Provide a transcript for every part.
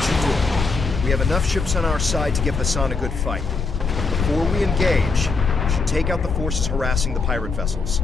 what you do. We have enough ships on our side to give Hassan a good fight. Before we engage, we should take out the forces harassing the pirate vessels.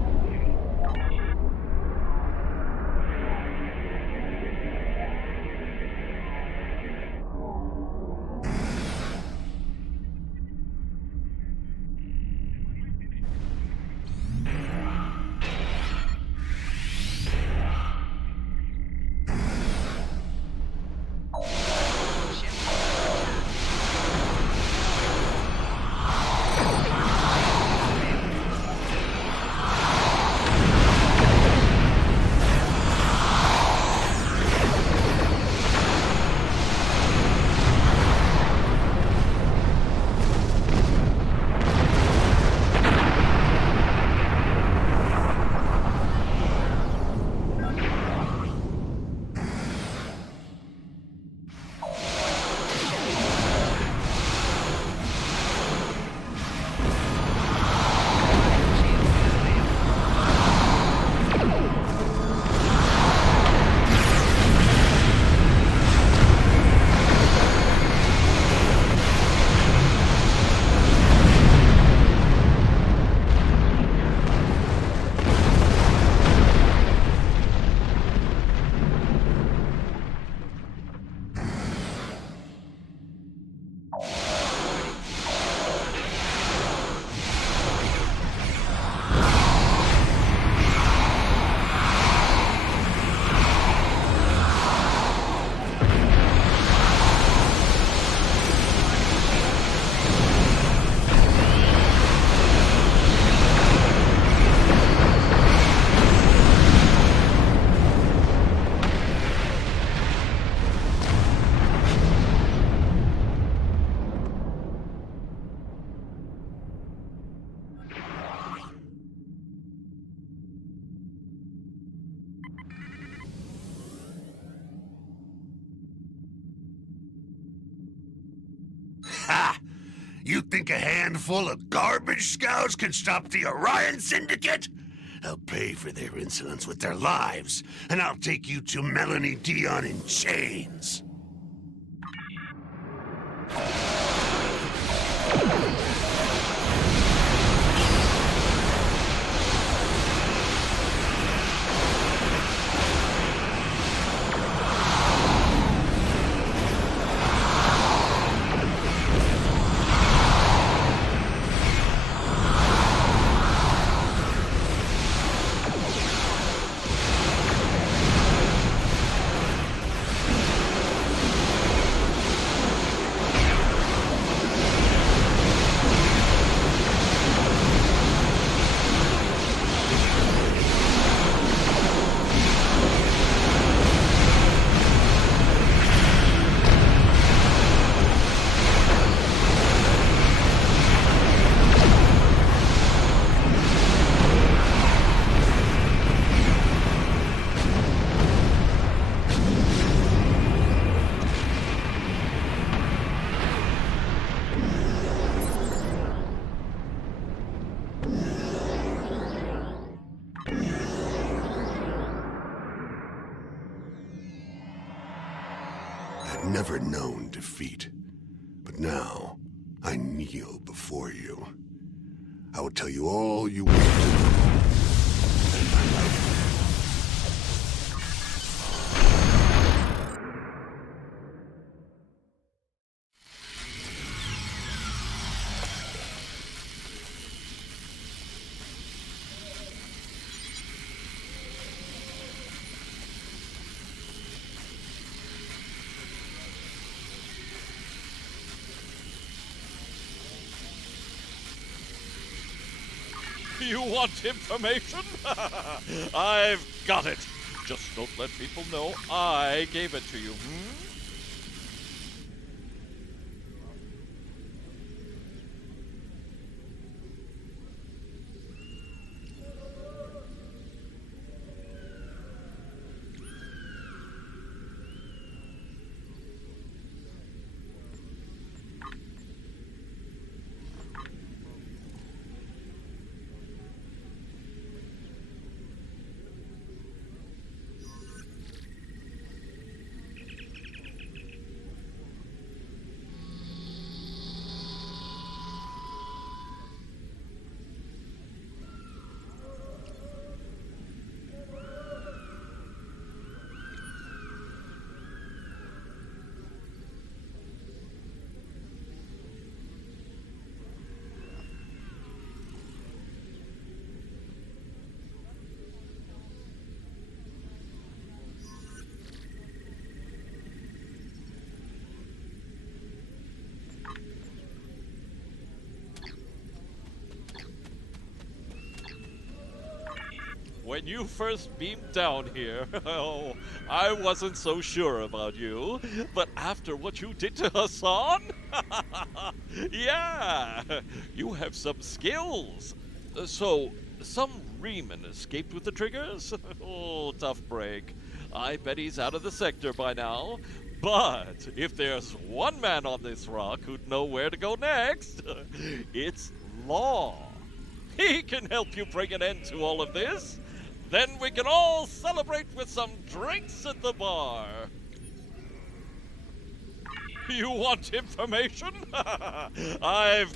Ha! You think a handful of garbage scouts can stop the Orion Syndicate? I'll pay for their insolence with their lives, and I'll take you to Melanie Dion in chains. Never known defeat, but now I kneel before you. I will tell you all you want to know, and my life. You want information? I've got it. Just don't let people know I gave it to you, When you first beamed down here, oh, I wasn't so sure about you. But after what you did to Hassan, yeah, you have some skills. So, some Reman escaped with the triggers? Oh, tough break. I bet he's out of the sector by now. But if there's one man on this rock who'd know where to go next, it's Law. He can help you bring an end to all of this. Then we can all celebrate with some drinks at the bar. You want information? I've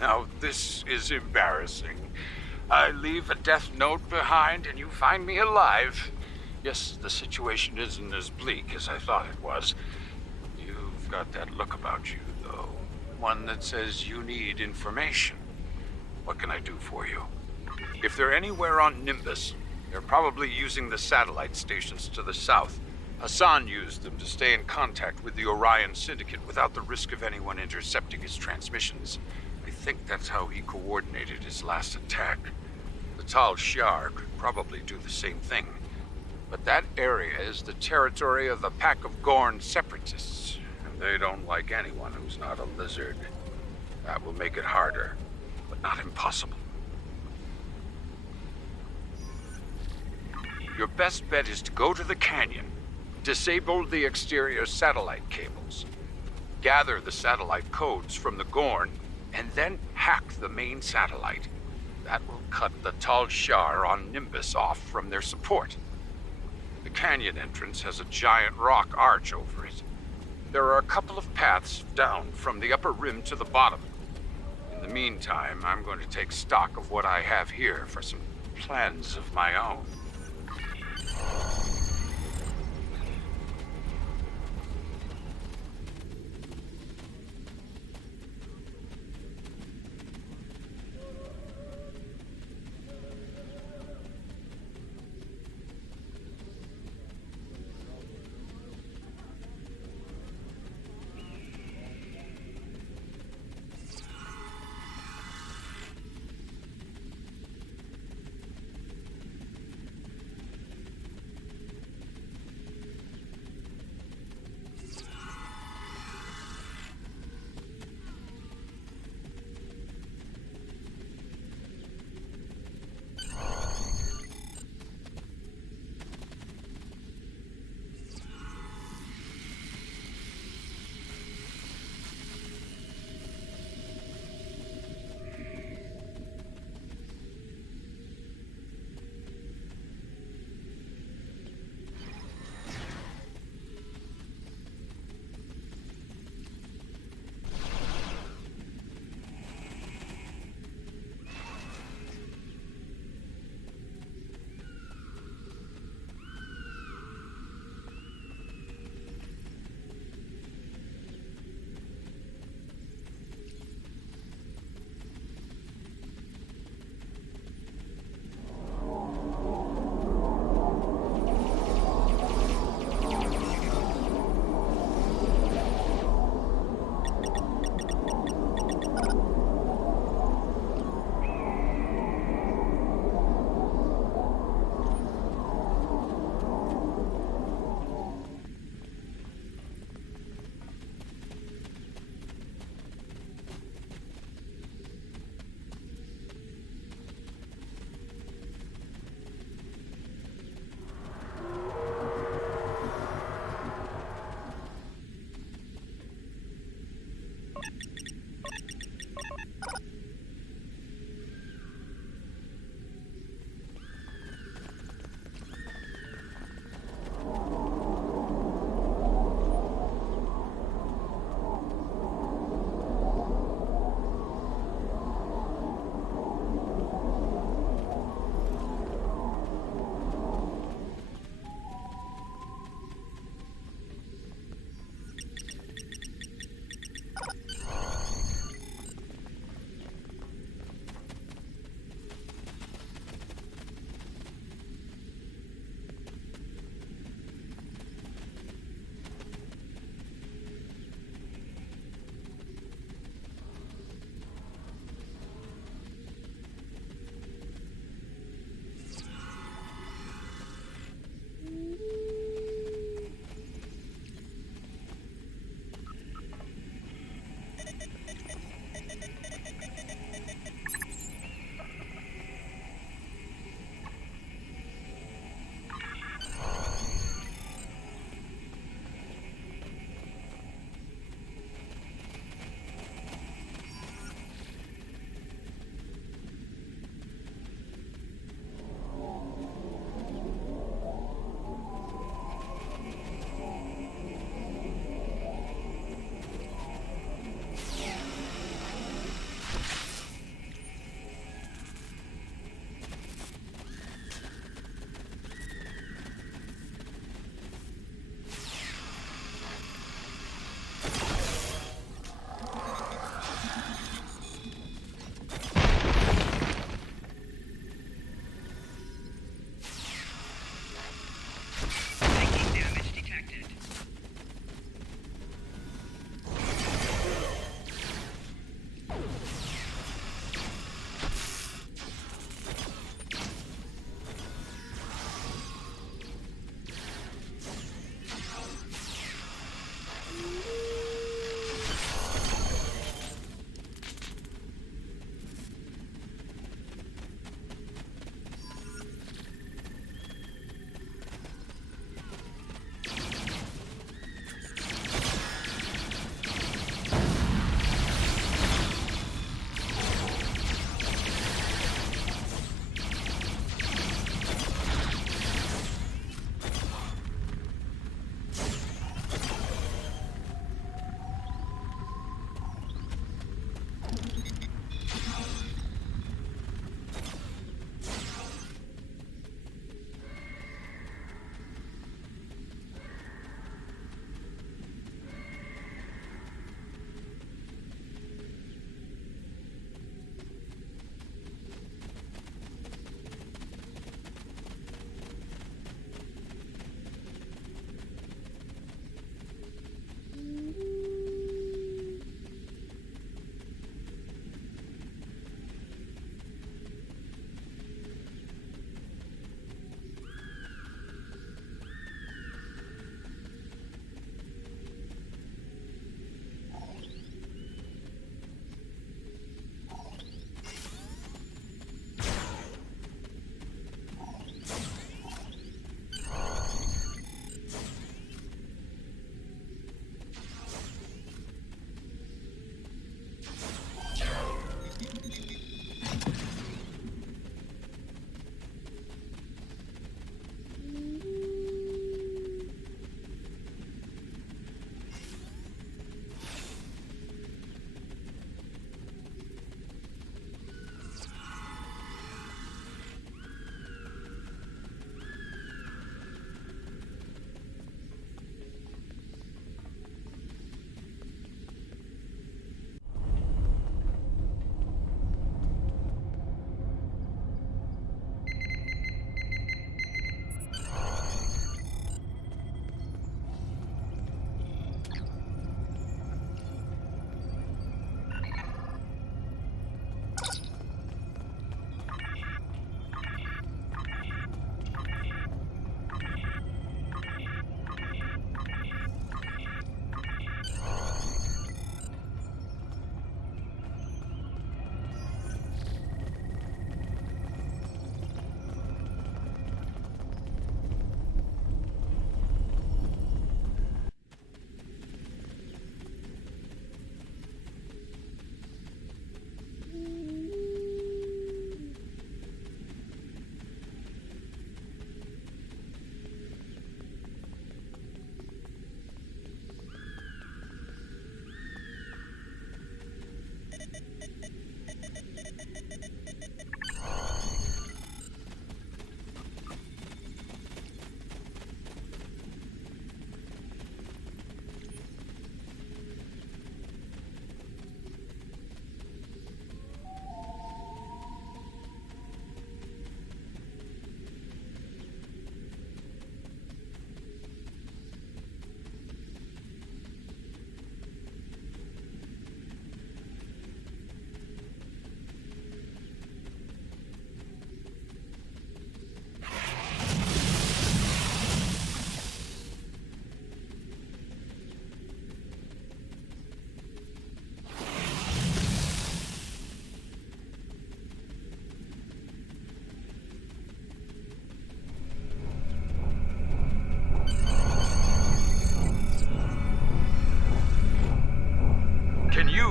Now, this is embarrassing. I leave a death note behind and you find me alive. Yes, the situation isn't as bleak as I thought it was. You've got that look about you, though. One that says you need information. What can I do for you? If they're anywhere on Nimbus, they're probably using the satellite stations to the south. Hassan used them to stay in contact with the Orion Syndicate without the risk of anyone intercepting his transmissions. I think that's how he coordinated his last attack. The Tal Shiar could probably do the same thing. But that area is the territory of the Pack of Gorn separatists, and they don't like anyone who's not a lizard. That will make it harder, but not impossible. Your best bet is to go to the canyon, disable the exterior satellite cables, gather the satellite codes from the Gorn, and then hack the main satellite. That will cut the Tal Shiar on Nimbus off from their support. The canyon entrance has a giant rock arch over it. There are a couple of paths down from the upper rim to the bottom. In the meantime, I'm going to take stock of what I have here for some plans of my own.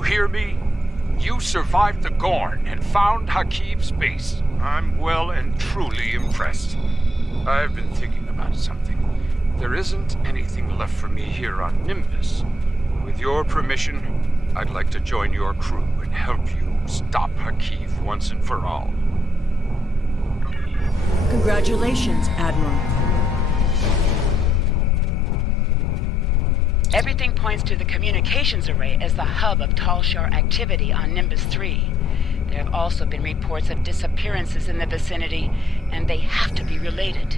hear me? You survived the Gorn and found Hakiv's base. I'm well and truly impressed. I've been thinking about something. There isn't anything left for me here on Nimbus. With your permission, I'd like to join your crew and help you stop Hakiv once and for all. Congratulations, Admiral. Everything points to the communications array as the hub of Talshar activity on Nimbus 3. There have also been reports of disappearances in the vicinity, and they have to be related.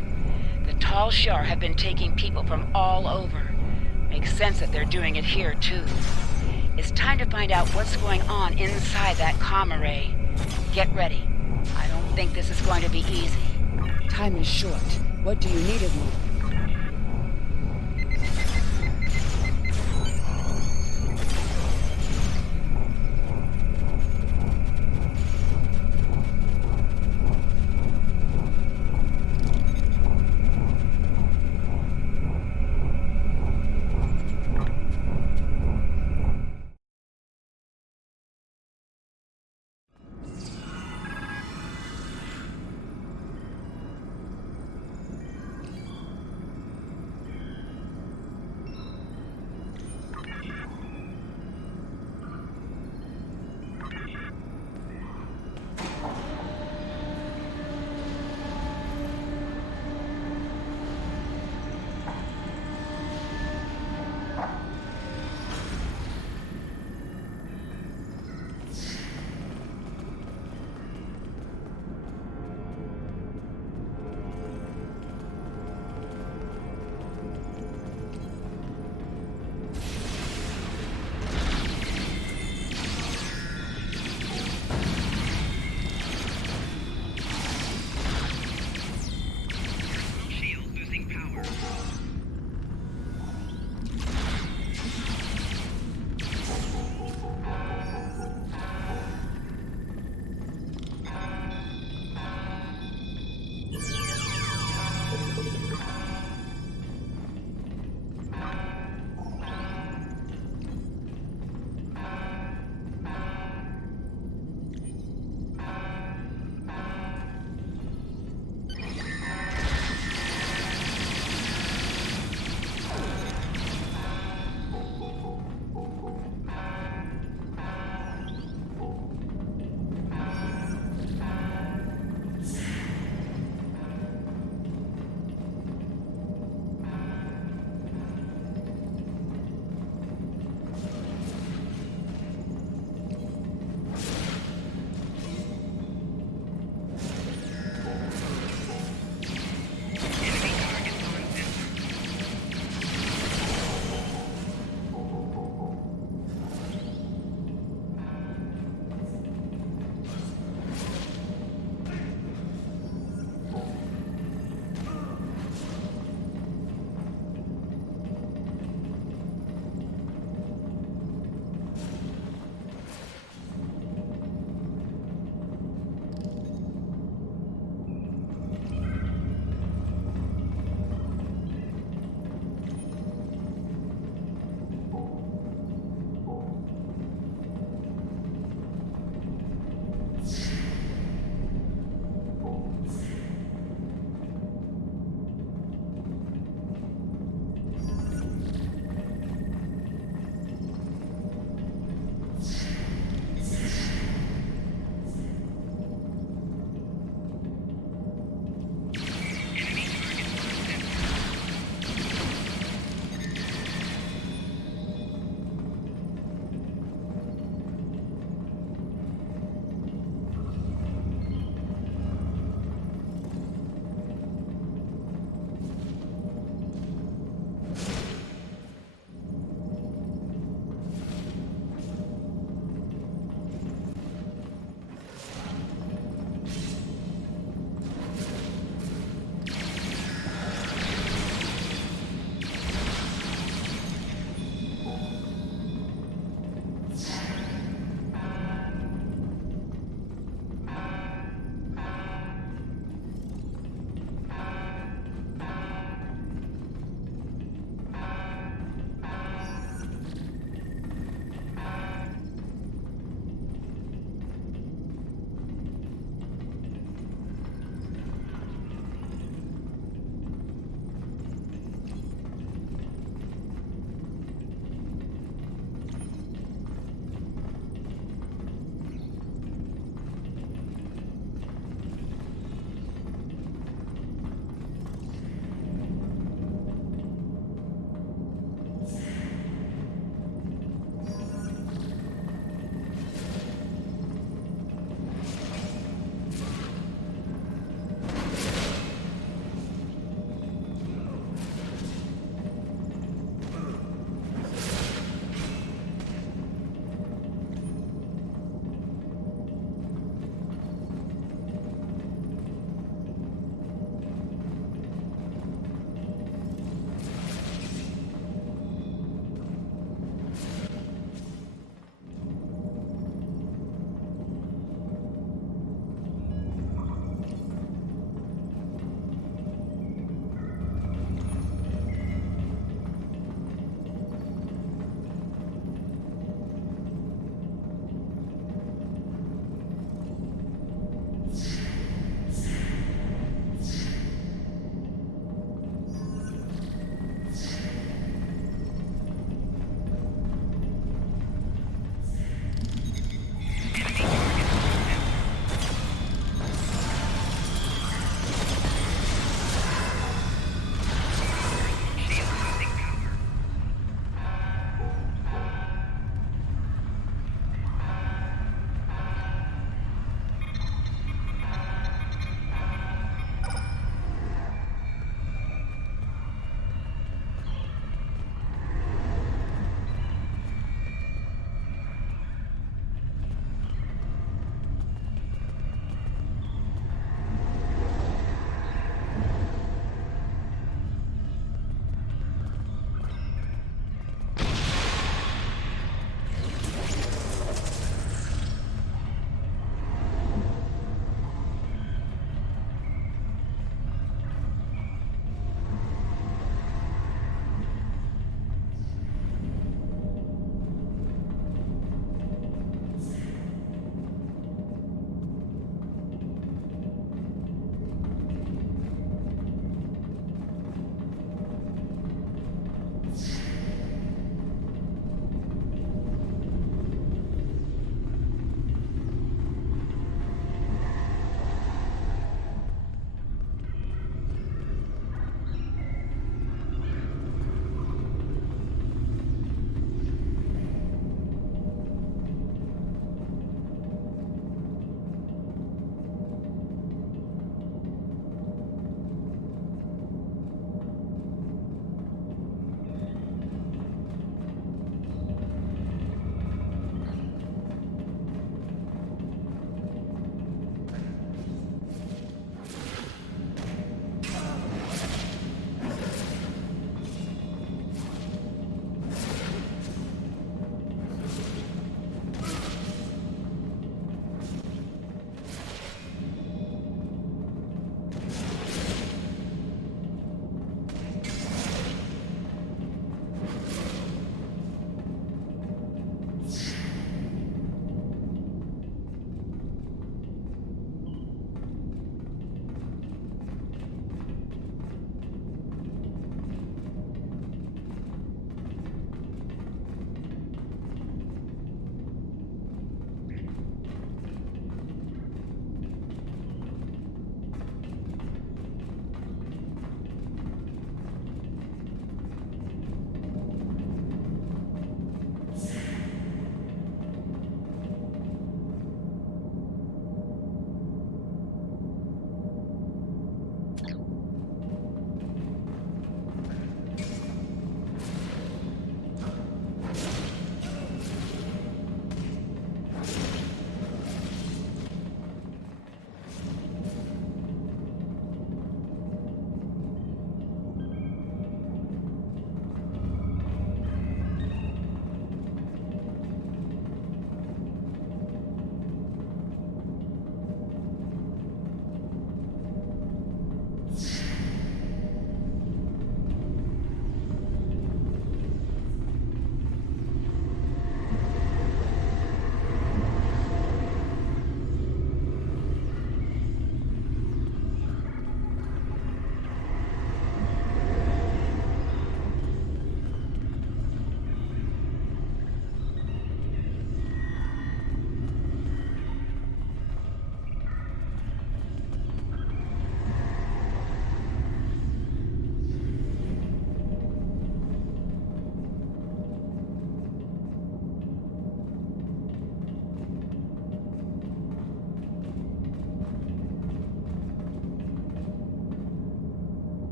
The Talshar have been taking people from all over. Makes sense that they're doing it here, too. It's time to find out what's going on inside that comm array. Get ready. I don't think this is going to be easy. Time is short. What do you need of me?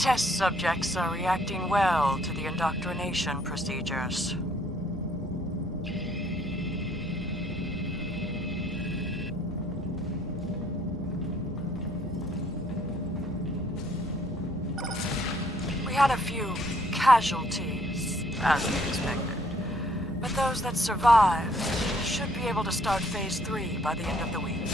Test subjects are reacting well to the indoctrination procedures. We had a few casualties, as we expected. But those that survived should be able to start Phase 3 by the end of the week.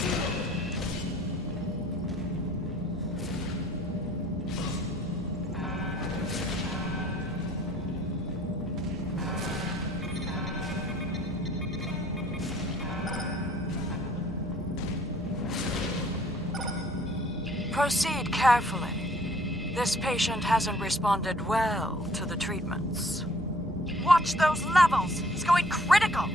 Proceed carefully. This patient hasn't responded well to the treatments. Watch those levels! He's going critical!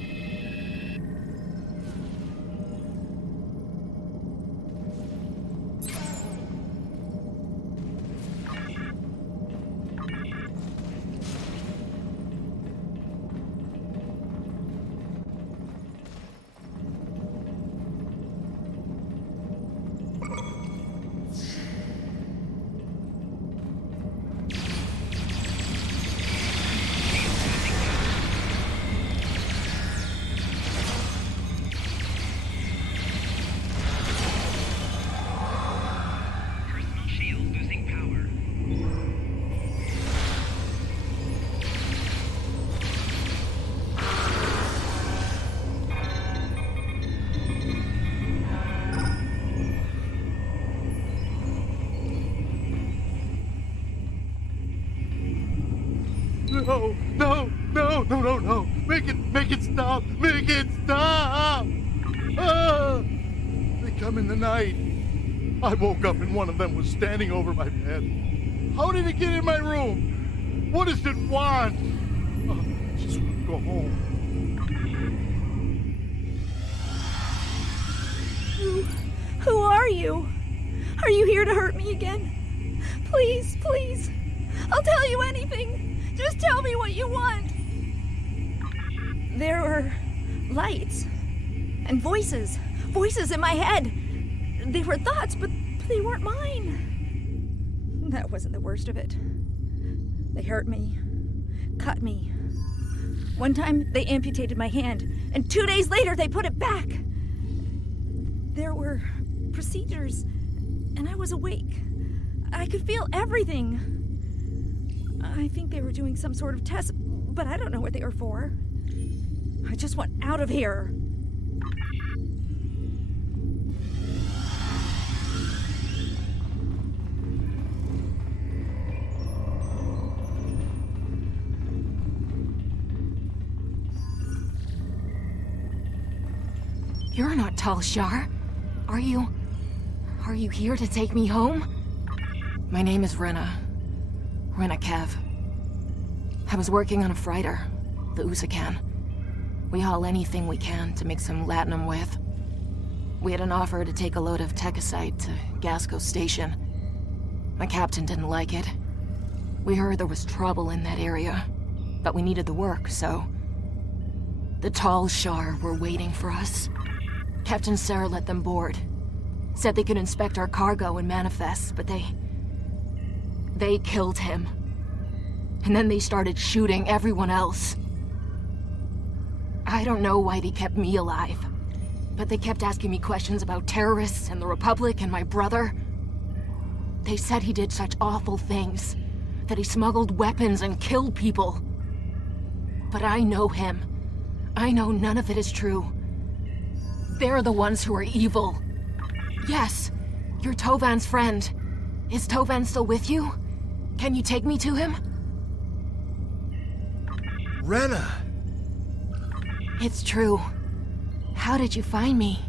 No, no, no, no, no, no. Make it stop. Make it stop. Ah! They come in the night. I woke up and one of them was standing over my bed. How did it get in my room? What does it want? I just want to go home. Who are you? Are you here to hurt me again? Please, please. I'll tell you anything. Just tell me what you want. There were lights and voices in my head. They were thoughts, but they weren't mine. That wasn't the worst of it. They hurt me, cut me. One time they amputated my hand, and 2 days later they put it back. There were procedures, and I was awake. I could feel everything. I think they were doing some sort of test, but I don't know what they were for. I just want out of here. You're not Tal Shar. Are you here to take me home? My name is Rena Kev. I was working on a freighter, the Usakan. We haul anything we can to make some latinum with. We had an offer to take a load of tekasite to Gasco Station. My captain didn't like it. We heard there was trouble in that area, but we needed the work, so... The Tal Shar were waiting for us. Captain Sarah let them board. Said they could inspect our cargo and manifest, but they killed him. And then they started shooting everyone else. I don't know why they kept me alive, but they kept asking me questions about terrorists and the Republic and my brother. They said he did such awful things, that he smuggled weapons and killed people. But I know him. I know none of it is true. They're the ones who are evil. Yes, you're Tovan's friend. Is Tovan still with you? Can you take me to him? Rena! It's true. How did you find me?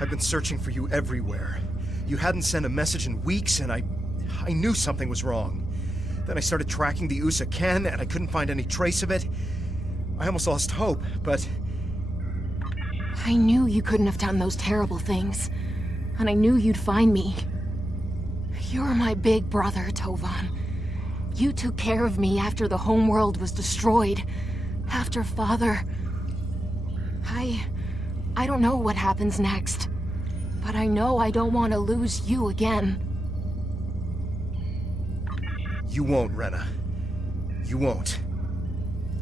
I've been searching for you everywhere. You hadn't sent a message in weeks, and I knew something was wrong. Then I started tracking the Usakan, and I couldn't find any trace of it. I almost lost hope, but... I knew you couldn't have done those terrible things, and I knew you'd find me. You're my big brother, Tovan. You took care of me after the homeworld was destroyed. After Father... I don't know what happens next. But I know I don't want to lose you again. You won't, Rena. You won't.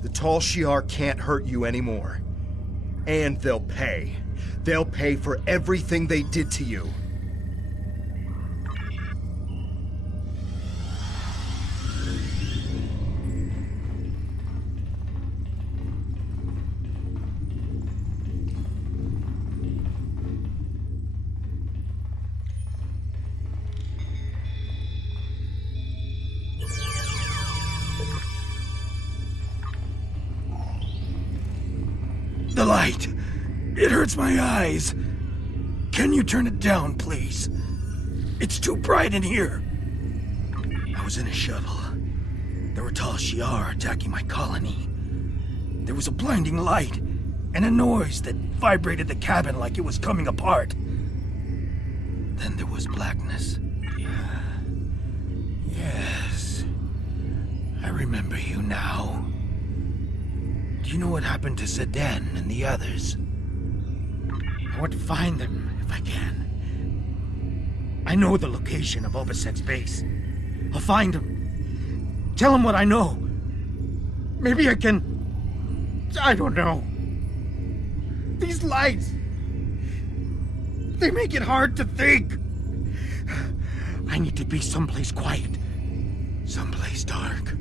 The Tall Shi'ar can't hurt you anymore. And they'll pay. They'll pay for everything they did to you. The light. It hurts my eyes. Can you turn it down, please? It's too bright in here. I was in a shuttle. There were Tall Shi'ar attacking my colony. There was a blinding light and a noise that vibrated the cabin like it was coming apart. Then there was blackness. Yes. I remember you now. Do you know what happened to Sedan and the others? I want to find them, if I can. I know the location of Obasek's base. I'll find them. Tell them what I know. Maybe I can... I don't know. These lights... they make it hard to think. I need to be someplace quiet. Someplace dark.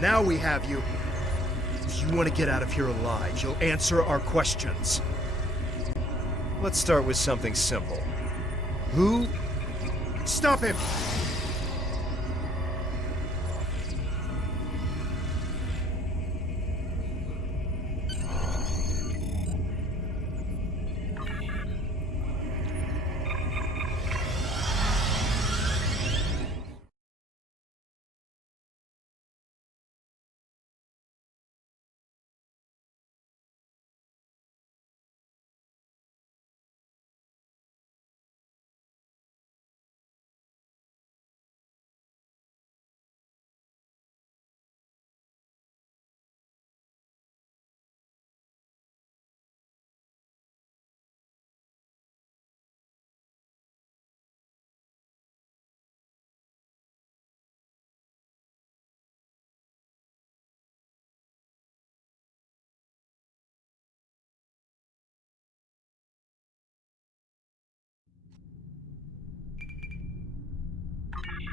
Now we have you. If you want to get out of here alive, you'll answer our questions. Let's start with something simple. Who? Stop him!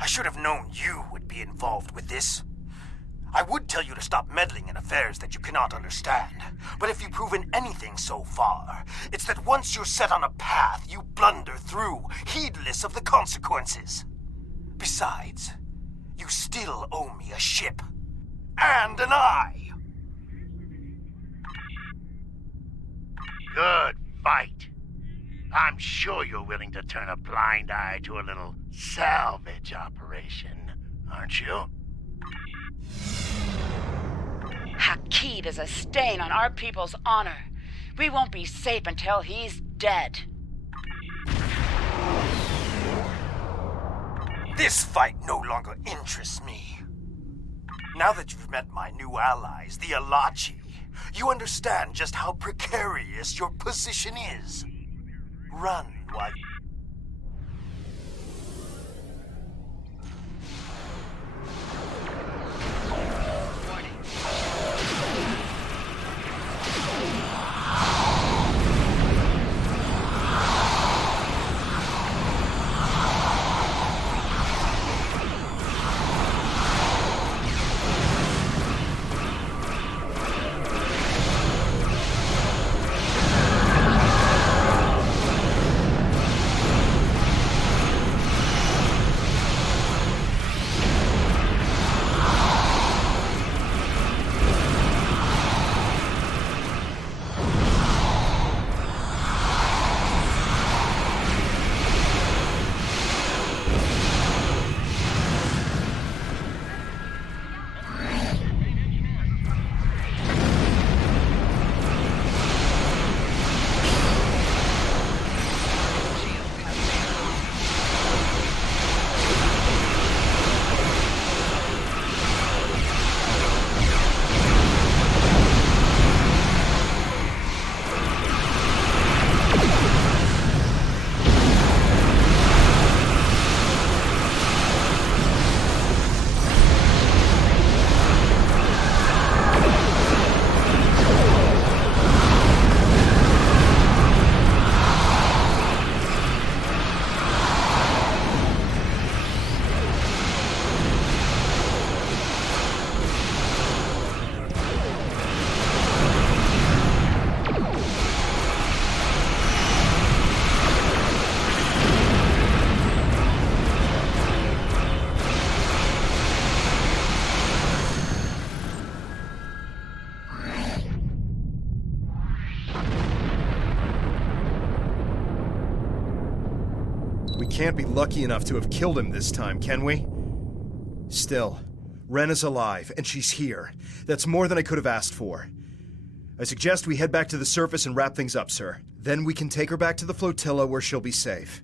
I should have known you would be involved with this. I would tell you to stop meddling in affairs that you cannot understand, but if you've proven anything so far, it's that once you're set on a path, you blunder through, heedless of the consequences. Besides, you still owe me a ship. And an eye! Good fight. I'm sure you're willing to turn a blind eye to a little salvage operation, aren't you? Hakid is a stain on our people's honor. We won't be safe until he's dead. This fight no longer interests me. Now that you've met my new allies, the Alachi, you understand just how precarious your position is. Run while you... We can't be lucky enough to have killed him this time, can we? Still, Ren is alive, and she's here. That's more than I could have asked for. I suggest we head back to the surface and wrap things up, sir. Then we can take her back to the flotilla where she'll be safe.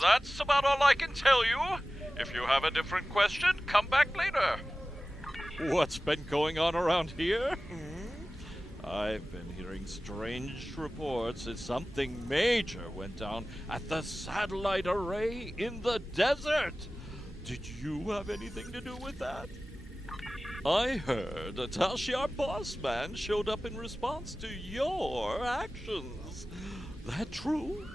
That's about all I can tell you. If you have a different question, come back later. What's been going on around here? I've been hearing strange reports that something major went down at the satellite array in the desert. Did you have anything to do with that? I heard a Tal Shiar boss man showed up in response to your actions. That true?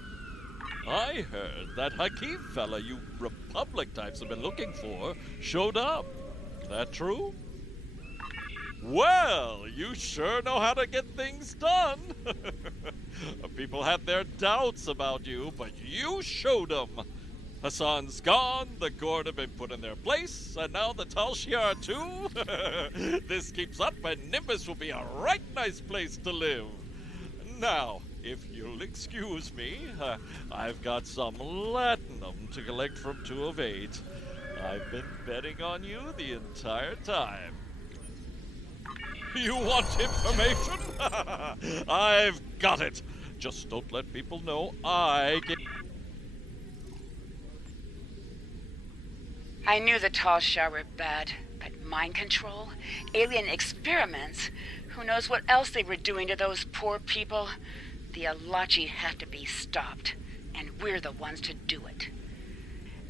I heard that Hakeem fella you Republic types have been looking for showed up. That true? Well, you sure know how to get things done. People had their doubts about you, but you showed them. Hassan's gone, the Gord have been put in their place, and now the Tal Shiar too. This keeps up, and Nimbus will be a right nice place to live. Now, if you'll excuse me, I've got some latinum to collect from 2 of 8. I've been betting on you the entire time. You want information? I've got it. Just don't let people know I get... I knew the Tal Shiar were bad, but mind control? Alien experiments? Who knows what else they were doing to those poor people? The Alachi have to be stopped, and we're the ones to do it.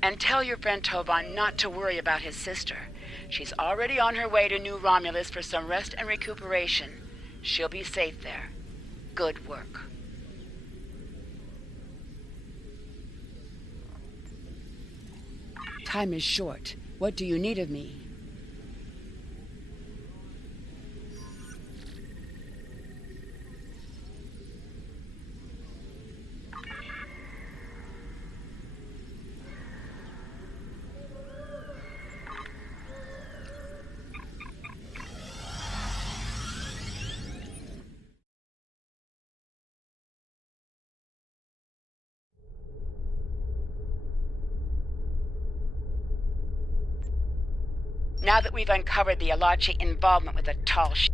And tell your friend Tovan not to worry about his sister. She's already on her way to New Romulus for some rest and recuperation. She'll be safe there. Good work. Time is short. What do you need of me? Now that we've uncovered the Alachi involvement with the Tal Shiar,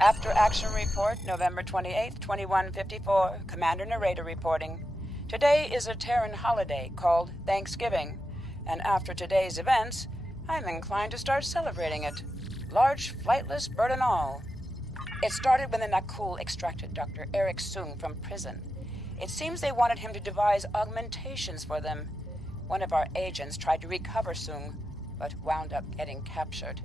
After Action Report, November 28th, 2154, Commander Narrator reporting. Today is a Terran holiday called Thanksgiving, and after today's events, I'm inclined to start celebrating it. Large, flightless bird and all. It started when the Nakul extracted Dr. Eric Soong from prison. It seems they wanted him to devise augmentations for them. One of our agents tried to recover Soong, but wound up getting captured.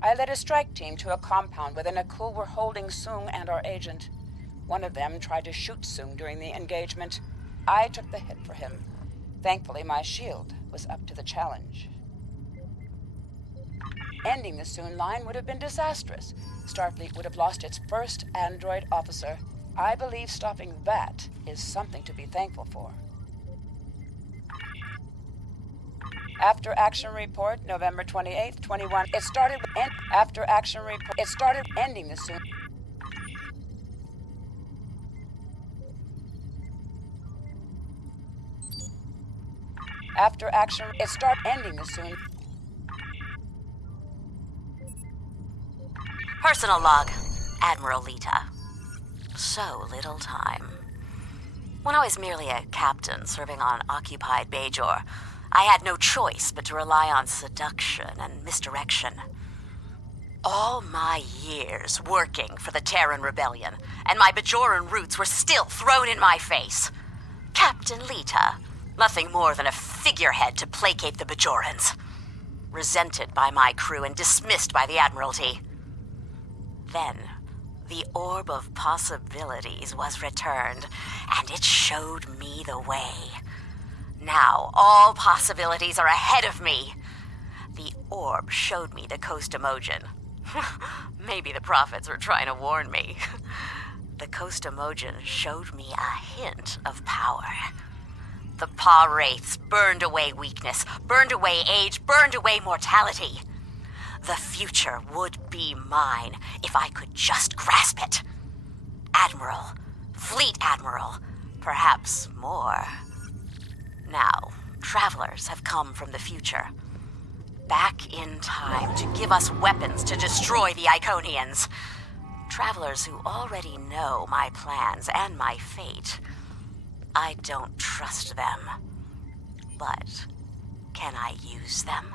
I led a strike team to a compound where the Nakul were holding Soong and our agent. One of them tried to shoot Soong during the engagement. I took the hit for him. Thankfully, my shield was up to the challenge. Ending the Soong line would have been disastrous. Starfleet would have lost its first android officer. I believe stopping that is something to be thankful for. After Action Report, November 28th, 21. It started after Action Report. It started ending the Soong. After Action, it started ending the Soong. Personal log, Admiral Lita. So little time. When I was merely a captain serving on occupied Bajor, I had no choice but to rely on seduction and misdirection. All my years working for the Terran Rebellion, and my Bajoran roots were still thrown in my face. Captain Lita, nothing more than a figurehead to placate the Bajorans. Resented by my crew and dismissed by the Admiralty. Then, the Orb of Possibilities was returned, and it showed me the way. Now, all possibilities are ahead of me. The Orb showed me the Coast Emojin. Maybe the prophets were trying to warn me. The Coast Emojin showed me a hint of power. The Pa Wraiths burned away weakness, burned away age, burned away mortality. The future would be mine if I could just grasp it. Admiral, Fleet Admiral, perhaps more. Now, travelers have come from the future. Back in time to give us weapons to destroy the Iconians. Travelers who already know my plans and my fate. I don't trust them. But can I use them?